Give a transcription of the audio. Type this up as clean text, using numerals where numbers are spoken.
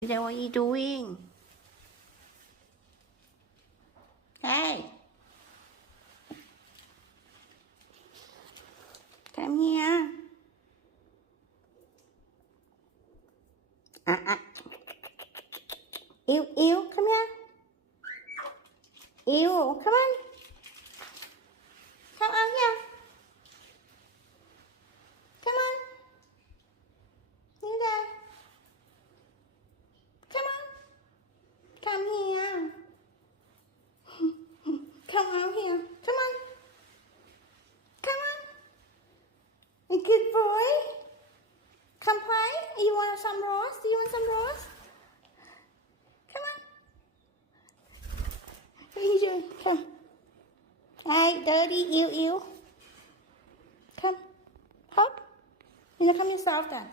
Then what are you doing? Hey! Come here. Ew, come here. Ew, come on. Come on here. Come on. NewDay. Come on. Come here. Come out here. Come on. Come on. A good boy. Come play. You want some rose? Do you want some rose? Come on. What are you doing? Come. Hey, dirty, ew. Come. Hop. You know, come yourself then.